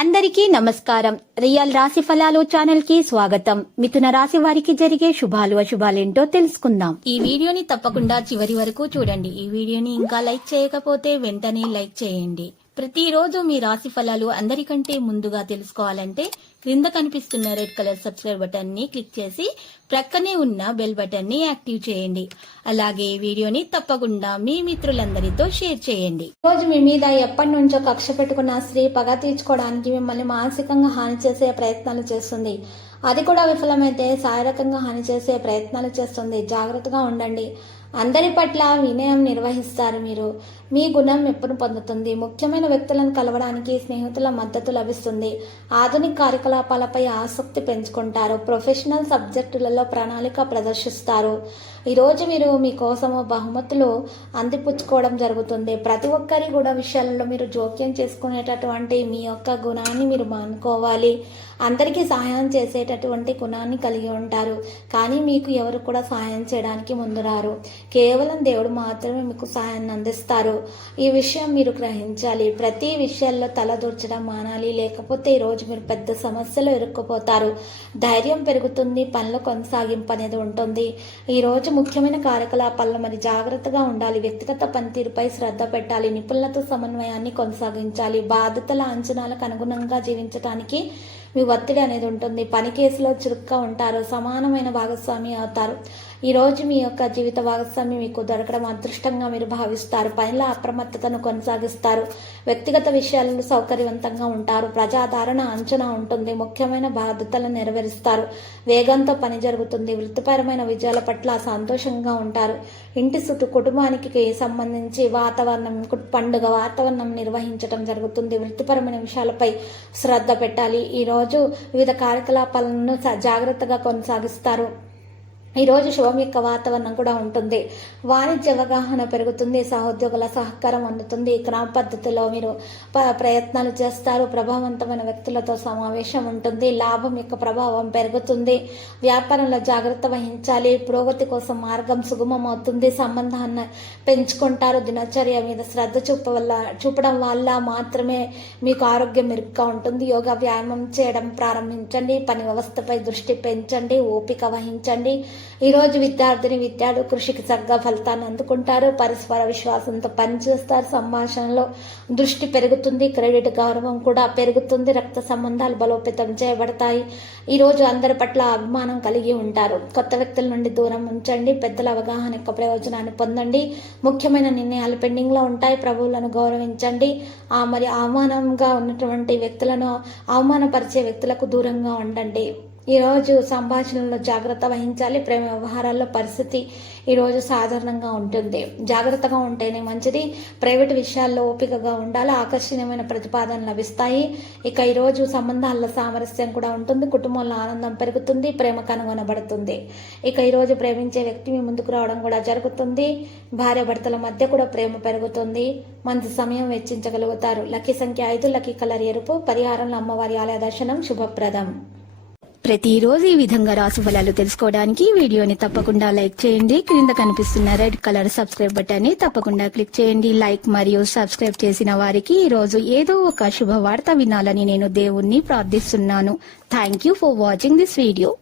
అందరికీ నమస్కారం. రియల్ రాశి ఫలాలు ఛానల్ కి స్వాగతం. మిథున రాశి వారికి జరిగే శుభాలు అశుభాలేంటో తెలుసుకుందాం. ఈ వీడియోని తప్పకుండా చివరి వరకు చూడండి. ఈ వీడియోని ఇంకా లైక్ చేయకపోతే వెంటనే లైక్ చేయండి. ప్రతిరోజు మీ రాశి ఫలాలు అందరికంటే ముందుగా తెలుసుకోవాలంటే క్రింద కనిపిస్తున్న రెడ్ కలర్ సబ్స్క్రైబ్ బటన్ ని క్లిక్ చేసి ప్రక్కనే ఉన్న బెల్ బటన్ ని యాక్టివ్ చేయండి. అలాగే వీడియోని తప్పకుండా మీ మిత్రులందరితో షేర్ చేయండి. రోజు మీ మీద ఎప్పటి నుంచో కక్ష పెట్టుకున్న స్త్రీ పగ తీర్చుకోవడానికి మిమ్మల్ని మానసికంగా హాని చేసే ప్రయత్నాలు చేస్తుంది. అది కూడా విఫలమైతే శారీరకంగా హాని చేసే ప్రయత్నాలు చేస్తుంది. జాగ్రత్తగా ఉండండి. అందరి పట్ల వినయం నిర్వహిస్తారు. మీరు మీ గుణం మెప్పును పొందుతుంది. ముఖ్యమైన వ్యక్తులను కలవడానికి స్నేహితుల మద్దతు లభిస్తుంది. ఆధునిక కార్యకలాపాలపై ఆసక్తి పెంచుకుంటారు. ప్రొఫెషనల్ సబ్జెక్టులలో ప్రణాళిక ప్రదర్శిస్తారు. ఈరోజు మీరు మీకోసము బహుమతులు అందిపుచ్చుకోవడం జరుగుతుంది. ప్రతి ఒక్కరి గుణ విషయాలలో మీరు జోక్యం చేసుకునేటటువంటి మీ యొక్క గుణాన్ని మీరు మానుకోవాలి. అందరికీ సహాయం చేసేటటువంటి గుణాన్ని కలిగి ఉంటారు. కానీ మీకు ఎవరు కూడా సహాయం చేయడానికి ముందు రారు. కేవలం దేవుడు మాత్రమే మీకు సహాయాన్ని అందిస్తారు. ఈ విషయం మీరు గ్రహించాలి. ప్రతి విషయాల్లో తలదూర్చడం మానాలి. లేకపోతే ఈరోజు మీరు పెద్ద సమస్యలు ఇరుక్కుపోతారు. ధైర్యం పెరుగుతుంది. పనుల కొనసాగింపు అనేది ఉంటుంది. ఈరోజు ముఖ్యమైన కార్యకలాపాల్లో మరి జాగ్రత్తగా ఉండాలి. వ్యక్తిగత పనితీరుపై శ్రద్ధ పెట్టాలి. నిపుణులతో సమన్వయాన్ని కొనసాగించాలి. బాధ్యతల అంచనాలకు అనుగుణంగా జీవించడానికి మీ ఒత్తిడి అనేది ఉంటుంది. పని కేసులో చురుగ్గా ఉంటారు. సమానమైన భాగస్వామి అవుతారు. ఈరోజు మీ యొక్క జీవిత భాగస్వామి మీకు దొరకడం అదృష్టంగా మీరు భావిస్తారు. పనిలో అప్రమత్తతను కొనసాగిస్తారు. వ్యక్తిగత విషయాలను సౌకర్యవంతంగా ఉంటారు. ప్రజాదరణ అంచనా ఉంటుంది. ముఖ్యమైన బాధ్యతలను నెరవేరుస్తారు. వేగంతో పని జరుగుతుంది. వృత్తిపరమైన విజయాల పట్ల సంతోషంగా ఉంటారు. ఇంటి చుట్టూ కుటుంబానికి సంబంధించి పండుగ వాతావరణం నిర్వహించడం జరుగుతుంది. వృత్తిపరమైన విషయాలపై శ్రద్ధ పెట్టాలి. ఈరోజు వివిధ కార్యకలాపాలను జాగ్రత్తగా కొనసాగిస్తారు. ఈరోజు శుభం యొక్క వాతావరణం కూడా ఉంటుంది. వాణిజ్య అవగాహన పెరుగుతుంది. సహోద్యోగుల సహకారం అందుతుంది. క్రమ పద్ధతిలో మీరు ప్రయత్నాలు చేస్తారు. ప్రభావవంతమైన వ్యక్తులతో సమావేశం ఉంటుంది. లాభం యొక్క ప్రభావం పెరుగుతుంది. వ్యాపారంలో జాగ్రత్త వహించాలి. పురోగతి కోసం మార్గం సుగమం అవుతుంది. సంబంధాన్ని పెంచుకుంటారు. దినచర్య మీద శ్రద్ధ చూపడం వల్ల మాత్రమే మీకు ఆరోగ్యం మెరుగ్గా ఉంటుంది. యోగా వ్యాయామం చేయడం ప్రారంభించండి. పని వ్యవస్థపై దృష్టి పెంచండి. ఓపిక వహించండి. ఈరోజు విద్యార్థులు కృషికి తగ్గ ఫలితాన్ని అందుకుంటారు. పరస్పర విశ్వాసంతో పనిచేస్తారు. సంభాషణలో దృష్టి పెరుగుతుంది. క్రెడిట్ గౌరవం కూడా పెరుగుతుంది. రక్త సంబంధాలు బలోపేతం చేయబడతాయి. ఈరోజు అందరి పట్ల అభిమానం కలిగి ఉంటారు. కొత్త వ్యక్తుల నుండి దూరం ఉంచండి. పెద్దల అవగాహన యొక్క ప్రయోజనాన్ని పొందండి. ముఖ్యమైన నిర్ణయాలు పెండింగ్ లో ఉంటాయి. ప్రభువులను గౌరవించండి. మరి అవమానంగా ఉన్నటువంటి వ్యక్తులను అవమానపరిచే వ్యక్తులకు దూరంగా ఉండండి. ఈరోజు సంభాషణలో జాగ్రత్త వహించాలి. ప్రేమ వ్యవహారాల్లో పరిస్థితి ఈరోజు సాధారణంగా ఉంటుంది. జాగ్రత్తగా ఉంటేనే మంచిది. ప్రైవేటు విషయాల్లో ఓపికగా ఉండాలి. ఆకర్షణీయమైన ప్రతిపాదనలు లభిస్తాయి. ఇక ఈరోజు సంబంధాల్లో సామరస్యం కూడా ఉంటుంది. కుటుంబంలో ఆనందం పెరుగుతుంది. ప్రేమ కనుగొనబడుతుంది. ఇక ఈరోజు ప్రేమించే వ్యక్తి మీ ముందుకు రావడం కూడా జరుగుతుంది. భార్య భర్తల మధ్య కూడా ప్రేమ పెరుగుతుంది. మంచి సమయం వెచ్చించగలుగుతారు. లక్కీ సంఖ్య 5. లక్కీ కలర్ ఎరుపు. పరిహారంలో అమ్మవారి ఆలయ దర్శనం శుభప్రదం. ప్రతిరోజు ఈ విధంగా రాశి ఫలాలు తెలుసుకోవడానికి వీడియోని తప్పకుండా లైక్ చేయండి. క్రింద కనిపిస్తున్న రెడ్ కలర్ సబ్స్క్రైబ్ బటన్ ని తప్పకుండా క్లిక్ చేయండి. లైక్ మరియు సబ్స్క్రైబ్ చేసిన వారికి ఈ రోజు ఏదో ఒక శుభవార్త వినాలని నేను దేవుణ్ణి ప్రార్థిస్తున్నాను. Thank you for watching this video.